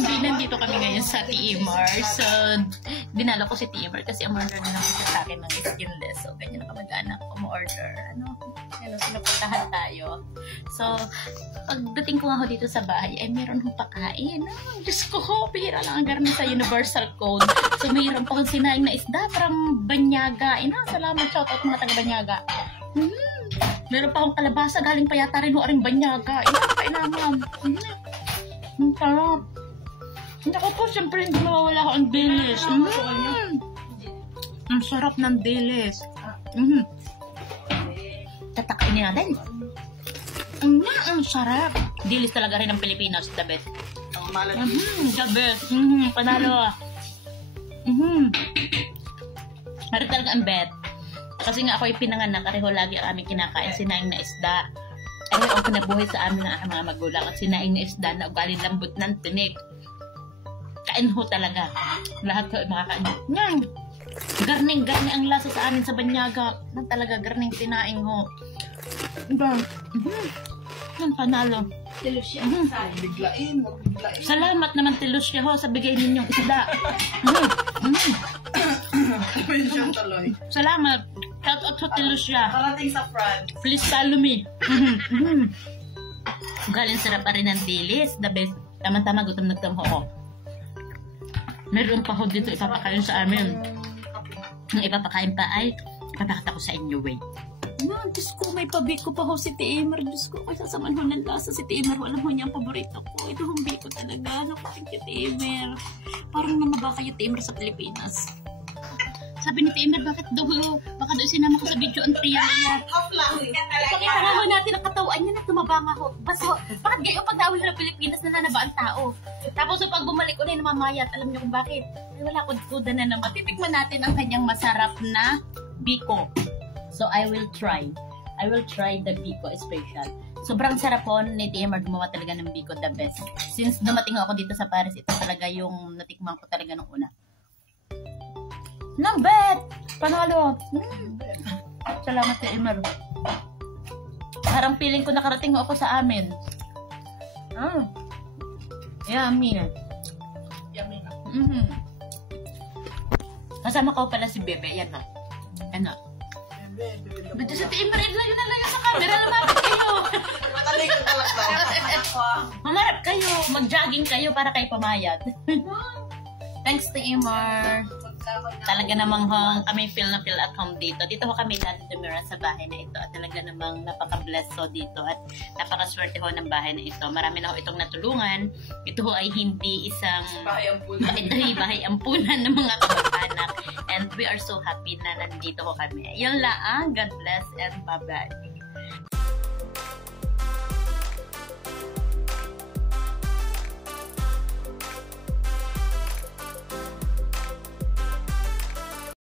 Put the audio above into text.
nandito kami ngayon sa Timor. So, dinala ko si Timor kasi umorder na lang siya sa akin ng skinless. So, ganyan na kamag-anak ko mo-order. Sinupuntahan tayo. So, pagdating ko nga ho dito sa bahay, ay meron hong pakain. Diyos ko ho, bihira lang ang garni sa Universal Code. So, mayroon pa akong sinaing na isda, parang banyaga. Salamat, shoutout mga taga-banyaga. Meron pa akong kalabasa, galing pa yata rin ho aring banyaga. Kailangan. Ang sarap. Naku po, siyempre hindi mawawala ko ang dilis. Ang sarap ng dilis. Tatakainin natin. Ang sarap. Dilis talaga rin ng Pilipinas, the best. The best. Panalo. Harap talaga ang bet. Kasi nga ako ay pinanganak, pareho lagi ang aming kinakain sinaing na isda. Ay, ang kinabuhay sa amin ng mga magulang at sinaing na isda na ugaling lambot ng tinik. Kain ho talaga. Lahat ko ay makakain. Garning ang lasa sa amin sa banyaga. Talaga garning sinaing ho. Ang panalo. Tilusya. Biglain. Salamat naman Tilusya ho sa bigay ninyong isda. Salamat. Shout out to Tilusya. Parating sa France. Please follow me. Galing sarap pa rin ng dilis. The best. Tama-tama gutom na gutom ako. Meron pa ho dito ipapakain sa amin. Ang ipapakain pa ay ipapakita ko sa inyo. Wait. Diyos ko, may pabiko pa ho si Timer. Diyos ko, ay sasaman ho ng lasa si Timer. Alam mo niya ang paborito ko. Ito hong biko talaga. Naku, thank you, Timer. Parang namaba kayo, Timer, sa Pilipinas. Sabi ni Timer, bakit daw sinama ko sa video ang triya. Pakita nga ho natin ang katawan niya na tumaba nga ho. Baso, bakit gayo pag dawil na Pilipinas na nanaba ang tao? Tapos pag bumalik ulit namamayat, alam niyo kung bakit? Ay, wala kudkuda na naman. Titikman natin ang kanyang masarap na biko. So, I will try the biko special. Sobrang sarap po ni Timer, gumawa talaga ng biko, the best. Since dumating ako dito sa Paris, ito talaga yung natikman ko talaga nung una. Nambet! Panalo! Salamat kay Timer. Parang feeling ko nakarating ako sa amin. Yummy na. Kasama ko pala si Bebe. Yan na. Ano? Dito sa Timer, layo na layo sa camera. Lumapit kayo. Mamarap kayo. Mag-jogging kayo para kayo pamayat. Thanks, Timer. Talaga namang kami feel at home dito. Dito ho kami natin tumira sa bahay na ito. At talaga namang napaka-bless ho dito. At napaka-swerte ho ng bahay na ito. Marami na ho itong natulungan. Ito ho ay hindi isang bahay ampunan ng mga kamag-anak. And we are so happy na nandito ho kami. Yan lang. God bless and bye-bye.